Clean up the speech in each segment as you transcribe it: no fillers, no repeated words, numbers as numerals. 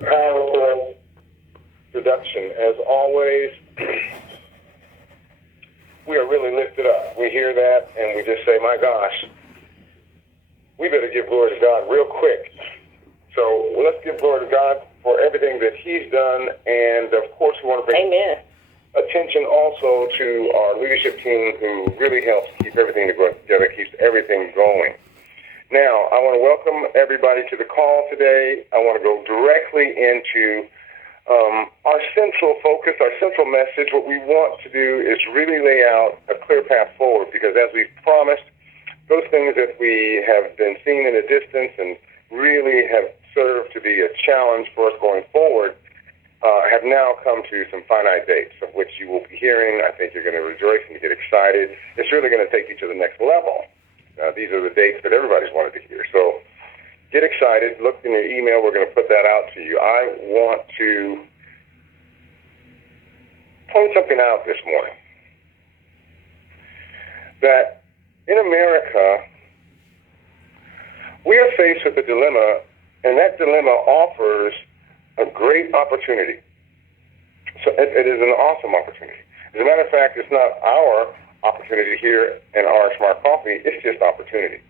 Powerful production. As always, we are really lifted up. We hear that and we just say, my gosh, we better give glory to God real quick. So let's give glory to God for everything that He's done. And of course, we want to bring attention also to our leadership team who really helps keep everything together, keeps everything going. Now, I want to welcome everybody to the call today. I want to go directly into our central focus, our central message. What we want to do is really lay out a clear path forward, because as we've promised, those things that we have been seeing in the distance and really have served to be a challenge for us going forward have now come to some finite dates, of which you will be hearing. I think you're going to rejoice and get excited. It's really going to take you to the next level. These are the dates that everybody's wanted to hear. So get excited. Look in your email. We're going to put that out to you. I want to point something out this morning. That in America, we are faced with a dilemma, and that dilemma offers a great opportunity. So it is an awesome opportunity. As a matter of fact, it's not our opportunity here in Rxsmartcoffee. It's just opportunity.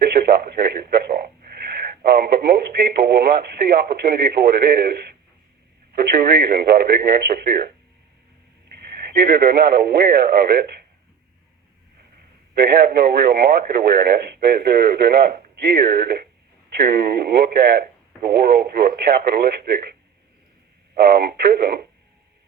It's just opportunity. That's all. But most people will not see opportunity for what it is for two reasons: out of ignorance or fear. Either they're not aware of it, they have no real market awareness, they're not geared to look at the world through a capitalistic prism.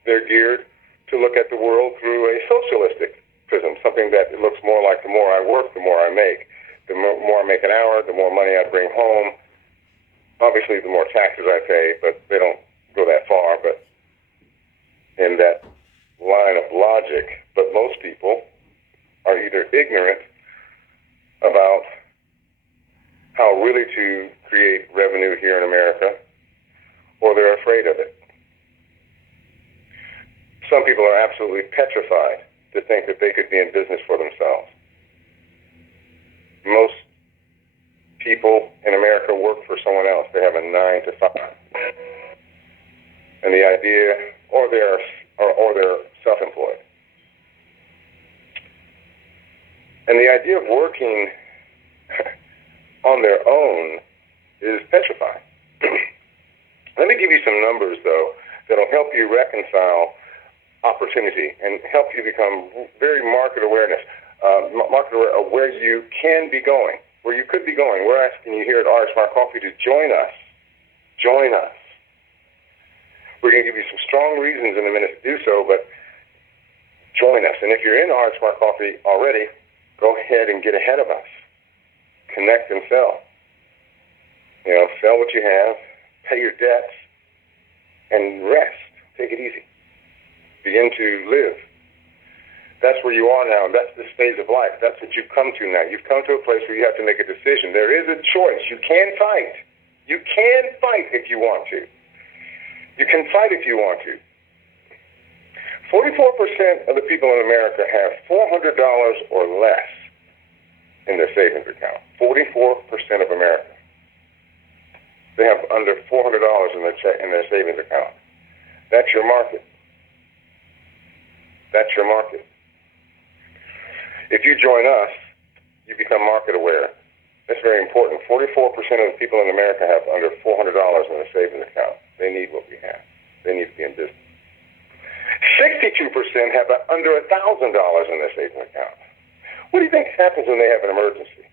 They're geared to look at the world through a socialistic prism, something that looks more like the more I work, the more I make. The more I make an hour, the more money I bring home. Obviously, the more taxes I pay, but they don't go that far, but in that line of logic. But most people are either ignorant about how really to create revenue here in America, or they're afraid of it. Some people are absolutely petrified to think that they could be in business for themselves. Most people in America work for someone else. They have a 9 to 5. And the idea, or they're self-employed. And the idea of working on their own is petrifying. Let me give you some numbers, though, that'll help you reconcile opportunity and help you become very market aware of where you can be going, where you could be going. We're asking you here at Rxsmartcoffee to join us. Join us. We're going to give you some strong reasons in a minute to do so, but join us. And if you're in Rxsmartcoffee already, go ahead and get ahead of us. Connect and sell. Sell what you have, pay your debts, and rest. Take it easy. Begin to live. That's where you are now. That's the stage of life. That's what you've come to now. You've come to a place where you have to make a decision. There is a choice. You can fight. You can fight if you want to. You can fight if you want to. 44% of the people in America have $400 or less in their savings account. 44% of America. They have under $400 in their savings account. That's your market. That's your market. If you join us, you become market aware. That's very important. 44% of the people in America have under $400 in their savings account. They need what we have. They need to be in business. 62% have under $1,000 in their savings account. What do you think happens when they have an emergency?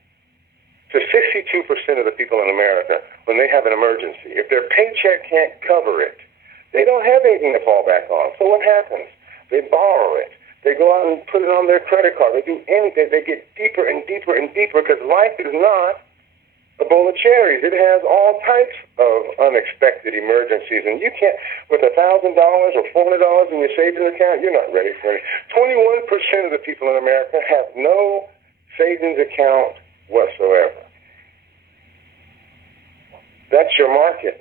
To 62% of the people in America, when they have an emergency, if their paycheck can't cover it, they don't have anything to fall back on. So what happens? They borrow it. They go out and put it on their credit card. They do anything. They get deeper and deeper and deeper, because life is not a bowl of cherries. It has all types of unexpected emergencies, and you can't, with $1,000 or $400 in your savings account, you're not ready for it. 21% of the people in America have no savings account whatsoever. That's your market.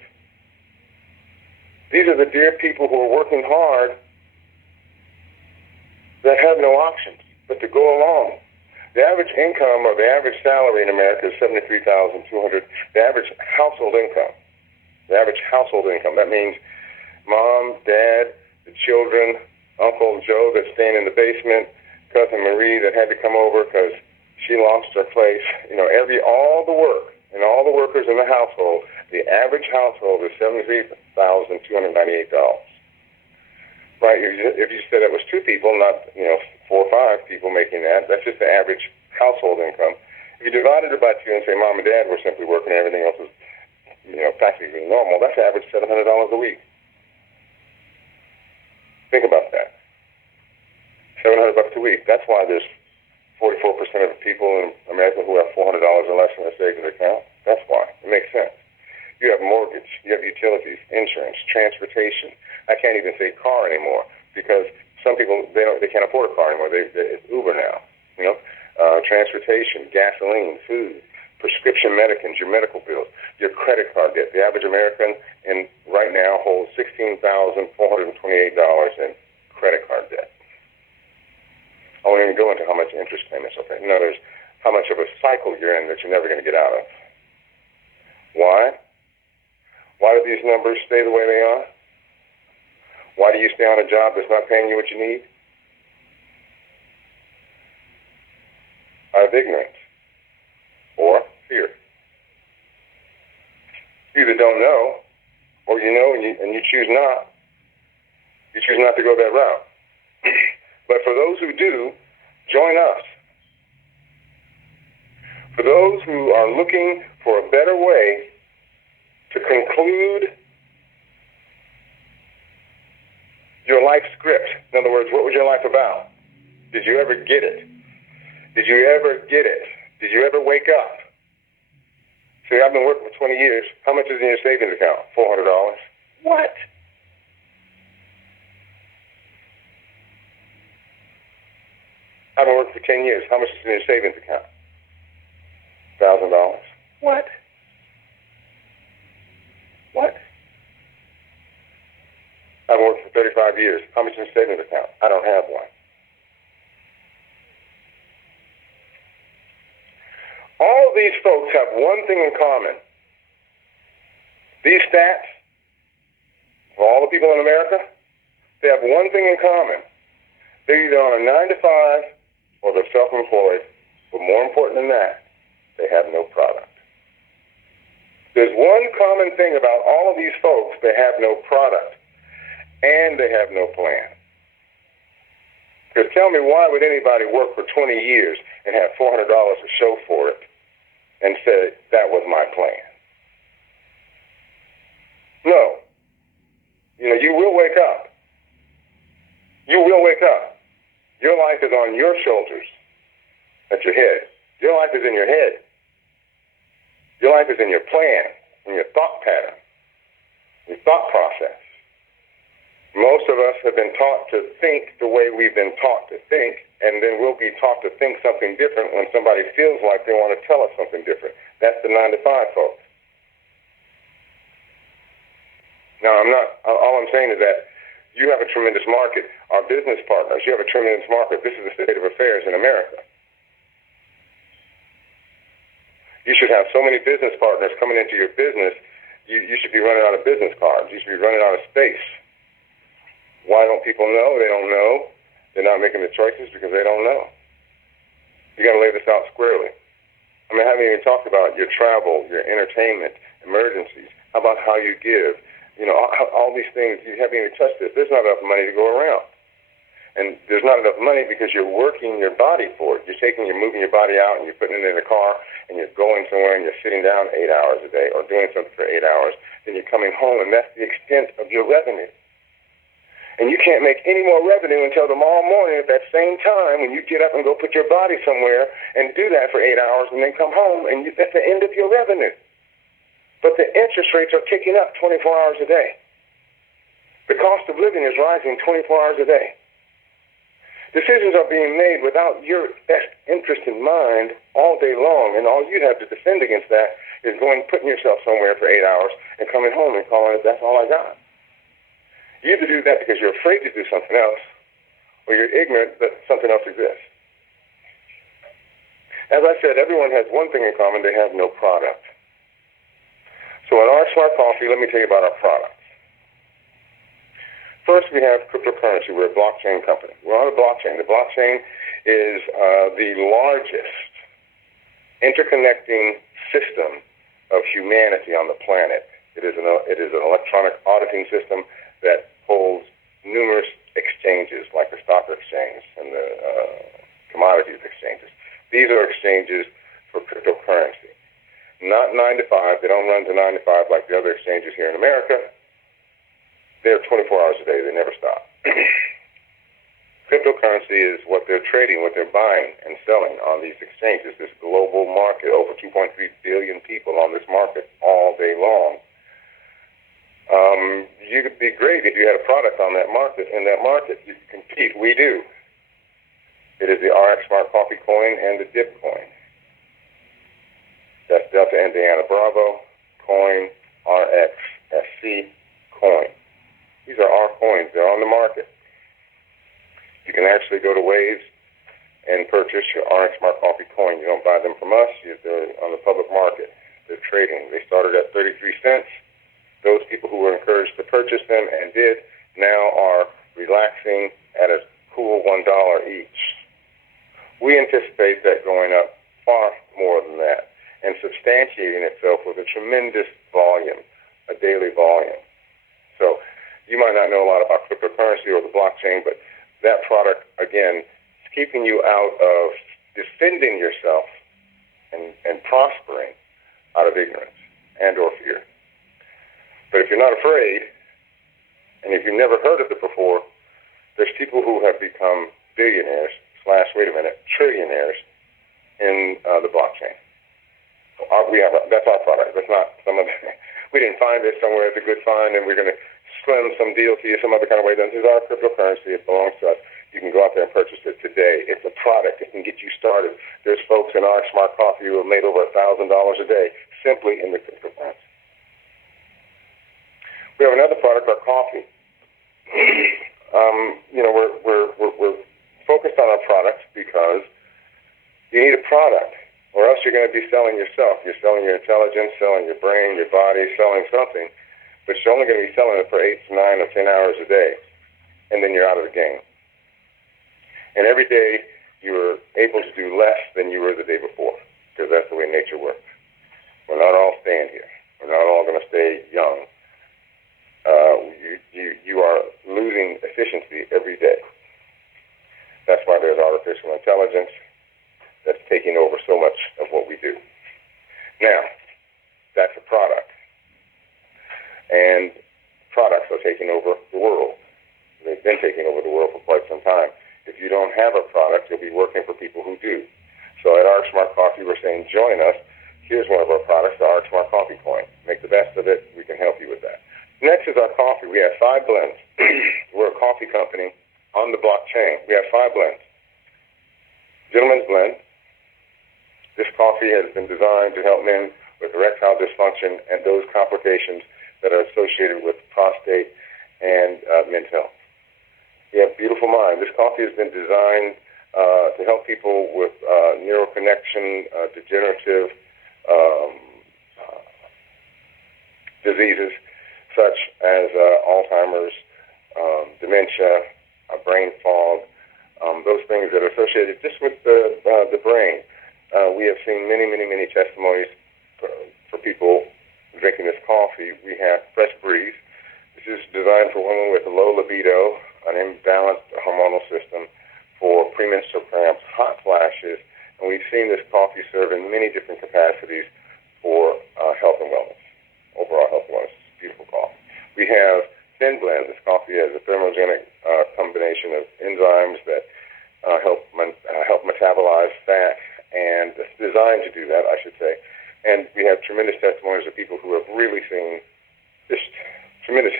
These are the dear people who are working hard that have no options but to go along. The average income or the average salary in America is $73,200. The average household income. The average household income. That means mom, dad, the children, Uncle Joe that's staying in the basement, Cousin Marie that had to come over because she lost her place. All the work and all the workers in the household, the average household is $73,298. Right? If you said it was two people, not 4 or 5 people making that, that's just the average household income. If you divided it by 2 and say mom and dad were simply working and everything else was practically normal, that's an average $700 a week. Think about that. $700 a week. That's why there's 44% of the people in America who have $400 or less in their savings account. That's why. It makes sense. You have mortgage, you have utilities, insurance, transportation. I can't even say car anymore because some people they can't afford a car anymore. It's Uber now. Transportation, gasoline, food, prescription medicines, your medical bills, your credit card debt. The average American right now holds $16,428 in credit card debt. I won't even go into how much interest payments are paid. There's how much of a cycle you're in that you're never going to get out of. Why? Why do these numbers stay the way they are? Why do you stay on a job that's not paying you what you need? Out of ignorance or fear. You either don't know, or you know and you choose not. You choose not to go that route. But for those who do, join us. For those who are looking for a better way to conclude your life script. In other words, what was your life about? Did you ever get it? Did you ever get it? Did you ever wake up? See, I've been working for 20 years. How much is in your savings account? $400. What? I've been working for 10 years. How much is in your savings account? $1,000. What? What? I've worked for 35 years. How much in your savings account? I don't have one. All of these folks have one thing in common. These stats, for all the people in America, they have one thing in common. They're either on a 9-to-5 or they're self-employed. But more important than that, they have no product. There's one common thing about all of these folks. They have no product. And they have no plan. Because tell me, why would anybody work for 20 years and have $400 to show for it and say, that was my plan? No. You will wake up. You will wake up. Your life is on your shoulders, at your head. Your life is in your head. Your life is in your plan, in your thought pattern, your thought process. Most of us have been taught to think the way we've been taught to think, and then we'll be taught to think something different when somebody feels like they want to tell us something different. That's the 9-to-5 folks. Now, all I'm saying is that you have a tremendous market. Our business partners, you have a tremendous market. This is the state of affairs in America. You should have so many business partners coming into your business, you should be running out of business cards. You should be running out of space. Why don't people know? They don't know. They're not making the choices because they don't know. You got to lay this out squarely. I haven't even talked about your travel, your entertainment, emergencies. How about how you give? All these things, you haven't even touched this. There's not enough money to go around. And there's not enough money because you're working your body for it. You're moving your body out and you're putting it in a car and you're going somewhere and you're sitting down 8 hours a day or doing something for 8 hours. Then you're coming home and that's the extent of your revenue. And you can't make any more revenue until tomorrow morning at that same time when you get up and go put your body somewhere and do that for 8 hours and then come home and that's the end of your revenue. But the interest rates are ticking up 24 hours a day. The cost of living is rising 24 hours a day. Decisions are being made without your best interest in mind all day long, and all you have to defend against that is putting yourself somewhere for 8 hours and coming home and calling it, that's all I got. You either do that because you're afraid to do something else, or you're ignorant that something else exists. As I said, everyone has one thing in common: they have no product. So at Rxsmart Coffee, let me tell you about our products. First, we have cryptocurrency. We're a blockchain company. We're on a blockchain. The blockchain is the largest interconnecting system of humanity on the planet. It is an electronic auditing system that holds numerous exchanges, like the stock exchange and the commodities exchanges. These are exchanges for cryptocurrency. Not 9 to 5. They don't run to 9 to 5 like the other exchanges here in America. They're 24 hours a day. They never stop. Cryptocurrency is what they're trading, what they're buying and selling on these exchanges, this global market, over 2.3 billion people on this market all day long. You could be great if you had a product on that market. In that market, you can compete. We do. It is the Rxsmart Coffee coin and the dip coin. That's Delta Indiana Bravo coin, RXSC coin. These are our coins. They're on the market. You can actually go to Waves and purchase your Rxsmart Coffee coin. You don't buy them from us. They're on the public market. They're trading. They started at 33 cents. Those people who were encouraged to purchase them and did now are relaxing at a cool $1 each. We anticipate that going up far more than that and substantiating itself with a tremendous volume, a daily volume. So you might not know a lot about cryptocurrency or the blockchain, but that product, again, is keeping you out of defending yourself and prospering out of ignorance and or fear. But if you're not afraid, and if you've never heard of it before, there's people who have become billionaires / trillionaires in the blockchain. That's our product. That's not some of the, we didn't find this somewhere. It's a good find, and we're going to slim some deal to you some other kind of way. This is our cryptocurrency. It belongs to us. You can go out there and purchase it today. It's a product. It can get you started. There's folks in Rxsmart Coffee who have made over $1,000 a day simply in the cryptocurrency. We have another product, our coffee. We're focused on our product because you need a product, or else you're going to be selling yourself. You're selling your intelligence, selling your brain, your body, selling something, but you're only going to be selling it for 8 to 9 or 10 hours a day, and then you're out of the game. And every day you're able to do less than you were the day before, because that's the way nature works. We're not all staying here. We're not all going to stay young. You are losing efficiency every day. That's why there's artificial intelligence that's taking over so much of what we do. Now, that's a product. And products are taking over the world. They've been taking over the world for quite some time. If you don't have a product, you'll be working for people who do. So at Rxsmart Coffee, we're saying, join us. Here's one of our products, the Rxsmart Coffee coin. Make the best of it. We can help you with that. Next is our coffee. We have 5 blends. We're a coffee company on the blockchain. We have 5 blends. Gentleman's Blend. This coffee has been designed to help men with erectile dysfunction and those complications that are associated with prostate and men's health. We have Beautiful Mind. This coffee has been designed to help people with neuroconnection, degenerative diseases such as Alzheimer's, dementia, brain fog, those things that are associated just with the brain. We have seen many testimonies for people drinking this coffee. We have Fresh Breeze. This is designed for women with a low libido, an imbalanced hormonal system, for premenstrual cramps, hot flashes, and we've seen this coffee serve in many different capacities for health and wellness, overall health and wellness. It's beautiful coffee. We have Thin Blend. This coffee has a thermogenic combination of enzymes that help metabolize fat, and it's designed to do that, I should say. And we have tremendous testimonies of people who have really seen just tremendous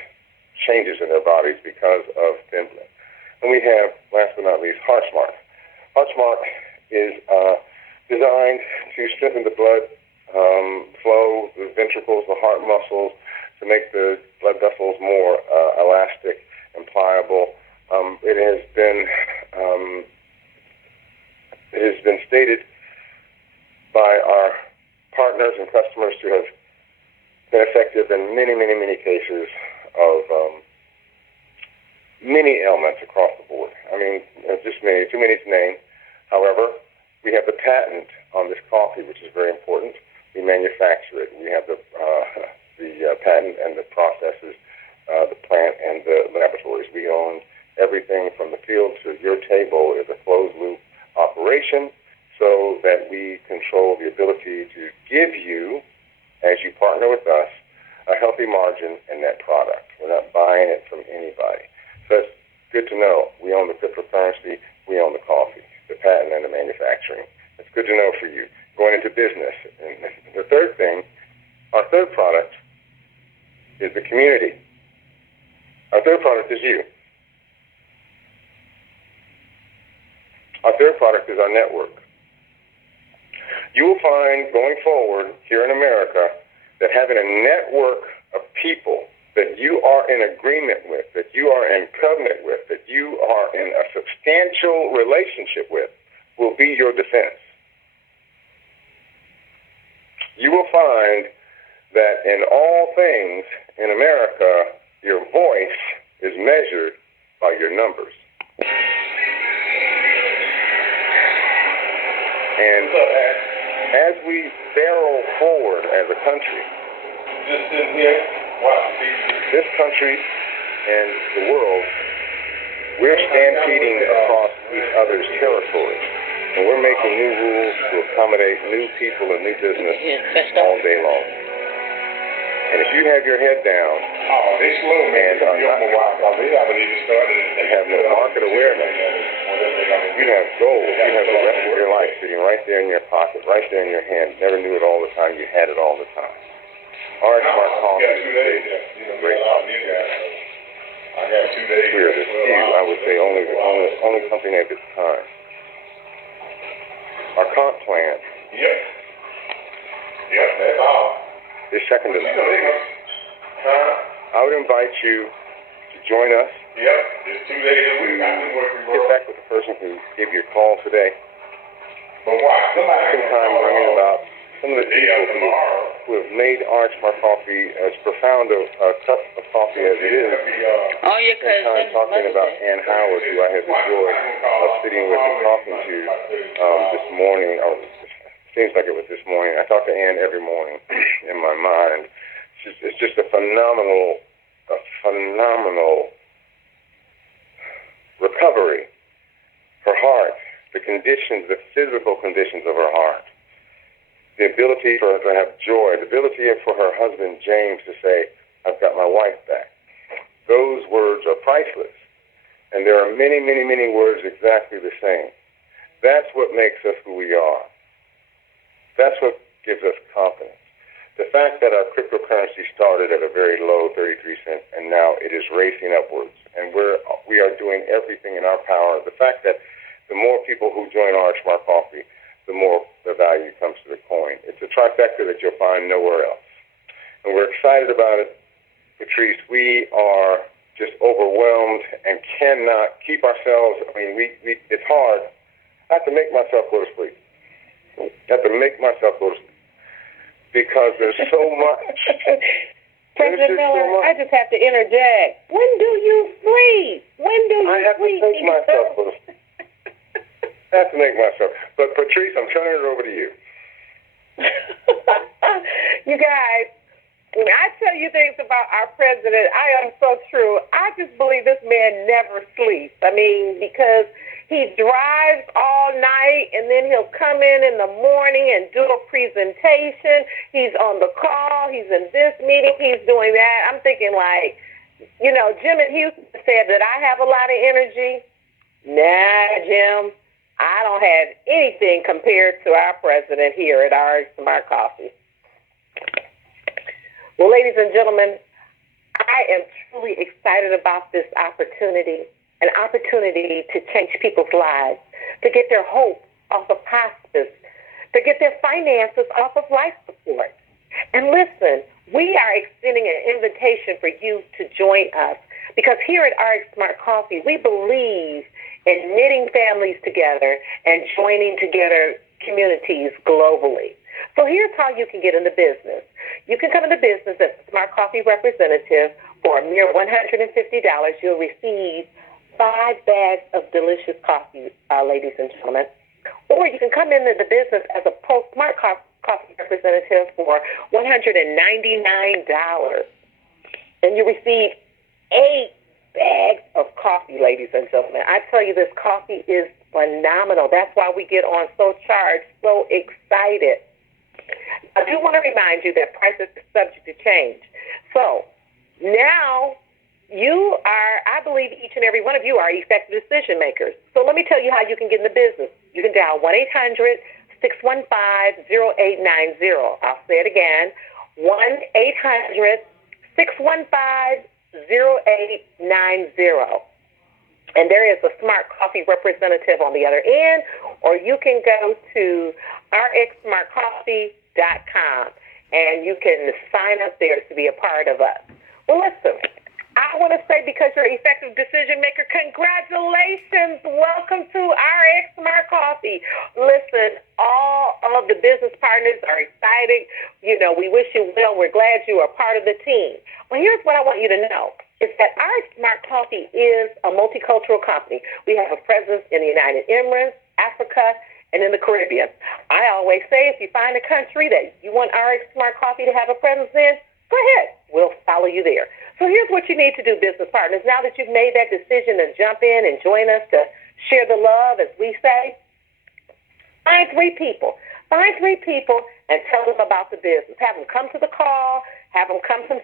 changes in their bodies because of Thin Blend. And we have, last but not least, Rxsmart. Rxsmart is designed to strengthen the blood flow, the ventricles, the heart muscles, to make the blood vessels more elastic and pliable. It has been stated by our partners and customers to have been effective in many, many, many cases of many ailments across the board. I mean, just many, too many to name. However, we have the patent on this coffee, which is very important. We manufacture it. We have the patent and the processes, the plant and the laboratories. We own everything from the field to your table. Is a closed-loop operation so that we control the ability to give you, as you partner with us, a healthy margin in that product. We're not buying it from anybody. So it's good to know. We own the cryptocurrency. We own the coffee, the patent, and the manufacturing. It's good to know for you going into business. And the third thing, our third product is the community. Our third product is you. Our third product is our network. You will find going forward here in America that having a network of people that you are in agreement with, that you are in covenant with, that you are in a substantial relationship with, will be your defense. You will find that in all things in America, your voice is measured by your numbers. And as we barrel forward as a country, this country and the world, we're stampeding across each other's territory. And we're making new rules to accommodate new people and new business all day long. And if you have your head down and are not and have no market awareness, you have gold. You have the rest of your life sitting right there in your pocket, right there in your hand. Never knew it all the time. You had it all the time. Rxsmartcoffee is a great coffee. We are the few, I would say, only company at its time. Our comp plan that's all. is second to none. I would invite you to join us. It's 2 days a week. I've been working. Get back with the person who gave you a call today. But why? Spend time learning about some of the people who have made Rxsmartcoffee as profound a cup of coffee as it is. Oh, your Spend time cousin. talking about Ann Howard, who I had the joy of sitting with and talking to this morning. Seems like it was this morning. I talk to Ann every morning in my mind. It's just a phenomenal recovery. Her heart, the conditions, the physical conditions of her heart, the ability for her to have joy, the ability for her husband, James, to say, I've got my wife back. Those words are priceless. And there are many, many, many words exactly the same. That's what makes us who we are. That's what gives us confidence. The fact that our cryptocurrency started at a very low 33 cents and now it is racing upwards, and we are doing everything in our power. The fact that the more people who join Rxsmartcoffee, the more the value comes to the coin. It's a trifecta that you'll find nowhere else. And we're excited about it. Patrice, we are just overwhelmed and cannot keep ourselves, it's hard. I have to make myself go to sleep. Because there's so much. President Miller, I just have to interject. When do you sleep? I have to make myself go to sleep. I have to make myself. But Patrice, I'm turning it over to you. You guys, when I tell you things about our president, I am so true. I just believe this man never sleeps. Because he drives all night, and then he'll come in the morning and do a presentation. He's on the call. He's in this meeting. He's doing that. I'm thinking Jim and Houston said that I have a lot of energy. Nah, Jim, I don't have anything compared to our president here at Rxsmartcoffee. Well, ladies and gentlemen, I am truly excited about this opportunity. An opportunity to change people's lives, to get their hope off of hospice, to get their finances off of life support. And listen, we are extending an invitation for you to join us because here at Rxsmartcoffee, we believe in knitting families together and joining together communities globally. So here's how you can get into business. You can come into business as a Smart Coffee representative for a mere $150. You'll receive 5 bags of delicious coffee, ladies and gentlemen. Or you can come into the business as a Pro Smart Coffee representative for $199. And you receive 8 bags of coffee, ladies and gentlemen. I tell you, this coffee is phenomenal. That's why we get on so charged, so excited. I do want to remind you that prices are subject to change. So now you are, I believe each and every one of you are effective decision makers. So let me tell you how you can get in the business. You can dial 1-800-615-0890. I'll say it again, 1-800-615-0890. And there is a Smart Coffee representative on the other end, or you can go to Rxsmartcoffee.com, and you can sign up there to be a part of us. Well, listen, I want to say, because you're an effective decision maker, congratulations. Welcome to Rxsmart Coffee. Listen, all of the business partners are excited. You know, we wish you well. We're glad you are part of the team. Well, here's what I want you to know. Is that Rxsmart Coffee is a multicultural company. We have a presence in the United Emirates, Africa, and in the Caribbean. I always say, if you find a country that you want Rxsmart Coffee to have a presence in, go ahead. We'll follow you there. So here's what you need to do, business partners. Now that you've made that decision to jump in and join us to share the love, as we say, find 3 people. Find 3 people and tell them about the business. Have them come to the call. Have them come to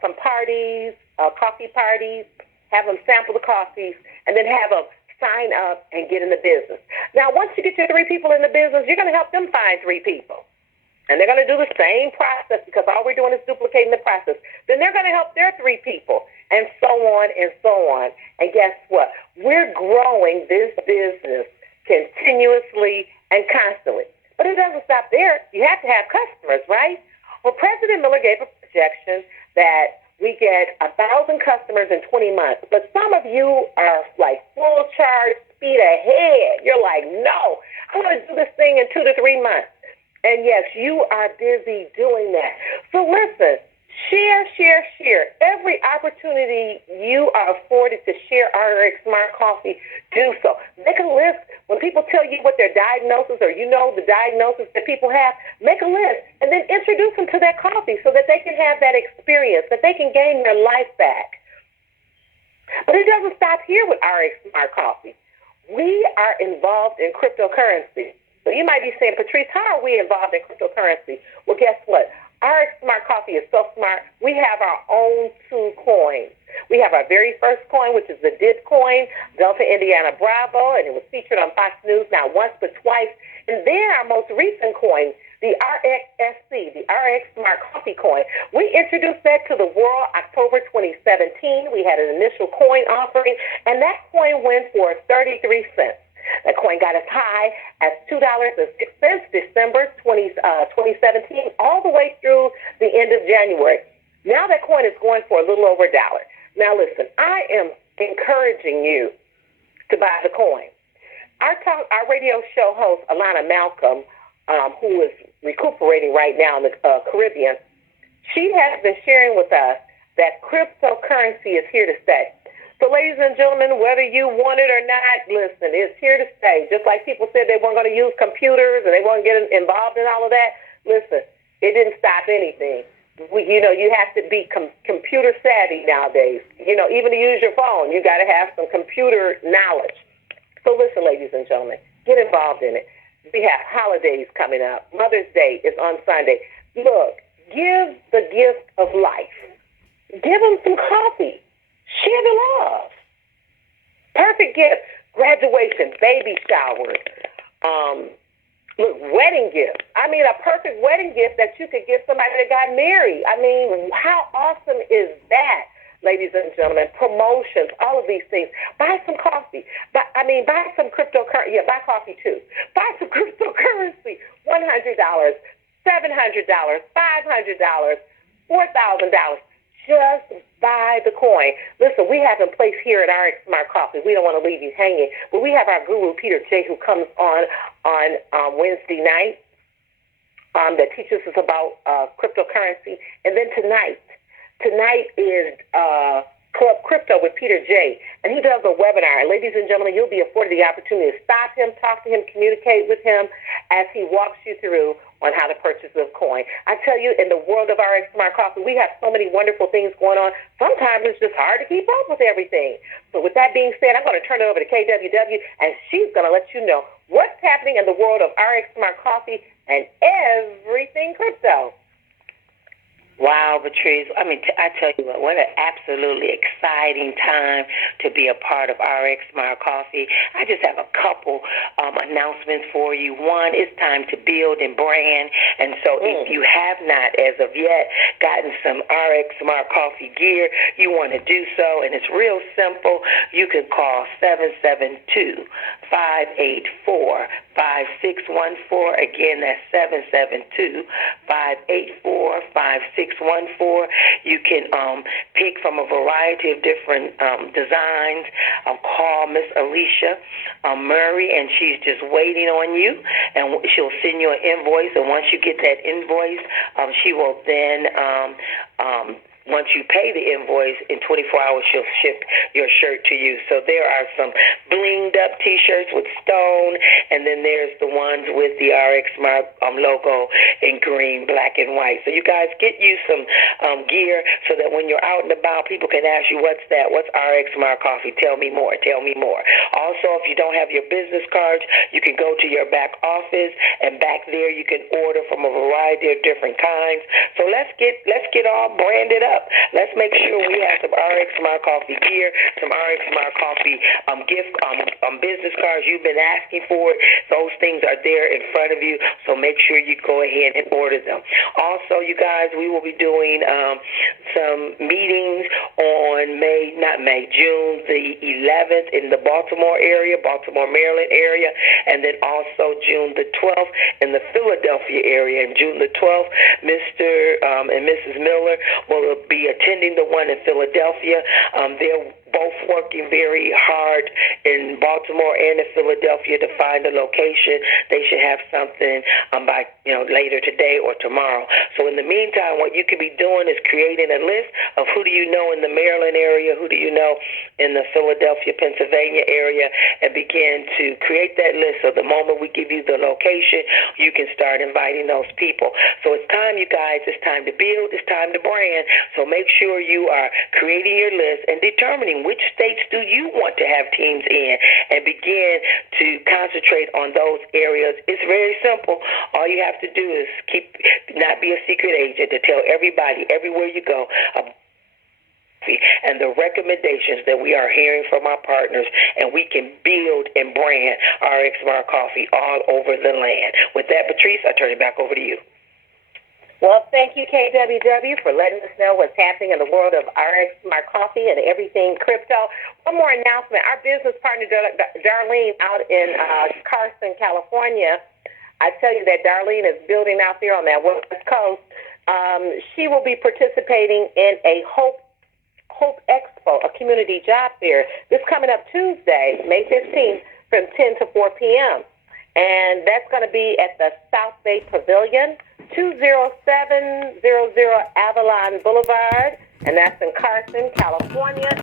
some parties, coffee parties. Have them sample the coffees, and then have them sign up and get in the business. Now, once you get your 3 people in the business, you're going to help them find 3 people. And they're going to do the same process, because all we're doing is duplicating the process. Then they're going to help their 3 people, and so on and so on. And guess what? We're growing this business continuously and constantly. But it doesn't stop there. You have to have customers, right? Well, President Miller gave a projection that we get 1,000 customers in 20 months. But some of you are like full charge, speed ahead. You're like, no, I'm going to do this thing in 2 to 3 months. And yes, you are busy doing that. So listen, share. Every opportunity you are afforded to share Rxsmart Coffee, do so. Make a list. When people tell you what their diagnosis, or you know the diagnosis that people have, make a list and then introduce them to that coffee so that they can have that experience, that they can gain their life back. But it doesn't stop here with Rxsmart Coffee. We are involved in cryptocurrency. So you might be saying, Patrice, how are we involved in cryptocurrency? Well, guess what? Rxsmart Coffee is so smart. We have our own 2 coins. We have our very first coin, which is the DIP coin, Delta Indiana Bravo, and it was featured on Fox News not once but twice. And then our most recent coin, the RXSC, the Rxsmart Coffee coin. We introduced that to the world October 2017. We had an initial coin offering, and that coin went for 33 cents. That coin got as high as $2.06 December 2017, all the way through the end of January. Now that coin is going for a little over $1. Now listen, I am encouraging you to buy the coin. Our radio show host, Alana Malcolm, who is recuperating right now in the Caribbean, she has been sharing with us that cryptocurrency is here to stay. So, ladies and gentlemen, whether you want it or not, listen, it's here to stay. Just like people said they weren't going to use computers and they weren't getting involved in all of that, listen, it didn't stop anything. You have to be computer savvy nowadays. Even to use your phone, you got to have some computer knowledge. So, listen, ladies and gentlemen, get involved in it. We have holidays coming up. Mother's Day is on Sunday. Look, give the gift of life. Give them some coffee. Share the love. Perfect gift. Graduation, baby showers, wedding gifts. I mean, a perfect wedding gift that you could give somebody that got married. I mean, how awesome is that, ladies and gentlemen? Promotions, all of these things. Buy some coffee. Buy some cryptocurrency. Yeah, buy coffee too. Buy some cryptocurrency. $100, $700, $500, $4,000. just buy the coin. Listen, we have in place here at Rxsmart Coffee. We don't want to leave you hanging, but we have our guru, Peter J., who comes on Wednesday night that teaches us about cryptocurrency. And then tonight is Club Crypto with Peter J., and he does a webinar. And ladies and gentlemen, you'll be afforded the opportunity to stop him, talk to him, communicate with him as he walks you through on how to purchase a coin. I tell you, in the world of Rxsmart Coffee, we have so many wonderful things going on. Sometimes it's just hard to keep up with everything. So with that being said, I'm going to turn it over to KWW, and she's going to let you know what's happening in the world of Rxsmart Coffee and everything crypto. Wow, Patrice. I mean, I tell you what an absolutely exciting time to be a part of Rxsmart Coffee. I just have a couple announcements for you. One, it's time to build and brand. And so if you have not, as of yet, gotten some Rxsmart Coffee gear, you want to do so. And it's real simple. You can call 772-584-5614. Again, that's 772-584-5614. You can pick from a variety of different designs. Call Miss Alicia Murray, and she's just waiting on you, and she'll send you an invoice. And once you get that invoice, she will then once you pay the invoice, in 24 hours, she'll ship your shirt to you. So there are some blinged up T-shirts with stone, and then there's the ones with the Rxsmart logo in green, black, and white. So you guys get you some gear so that when you're out and about, people can ask you, what's that? What's Rxsmart Coffee? Tell me more. Tell me more. Also, if you don't have your business cards, you can go to your back office, and back there you can order from a variety of different kinds. So let's get all branded up. Let's make sure we have some Rxsmart Coffee gear, some Rxsmart Coffee gift business cards. You've been asking for it. Those things are there in front of you, so make sure you go ahead and order them. Also, you guys, we will be doing some meetings on June the 11th in the Baltimore area, Baltimore, Maryland area, and then also June the 12th in the Philadelphia area. And June the 12th, Mr. And Mrs. Miller will be attending the one in Philadelphia. They're both working very hard in Baltimore and in Philadelphia to find a location. They should have something by later today or tomorrow. So in the meantime, what you could be doing is creating a list of who do you know in the Maryland area, who do you know in the Philadelphia, Pennsylvania area, and begin to create that list. So the moment we give you the location, you can start inviting those people. So it's time, you guys. It's time to build. It's time to brand. So make sure you are creating your list and determining which states do you want to have teams in, and begin to concentrate on those areas. It's very simple. All you have to do is not be a secret agent, to tell everybody everywhere you go and the recommendations that we are hearing from our partners, and we can build and brand Rxsmart Coffee all over the land. With that, Patrice, I turn it back over to you. Well, thank you, KWW, for letting us know what's happening in the world of Rxsmart Coffee and everything crypto. One more announcement. Our business partner, Darlene, out in Carson, California, I tell you that Darlene is building out there on that West Coast. She will be participating in a Hope Expo, a community job fair. This coming up Tuesday, May 15th, from 10 to 4 p.m., and that's going to be at the South Bay Pavilion, 20700 Avalon Boulevard, and that's in Carson, California.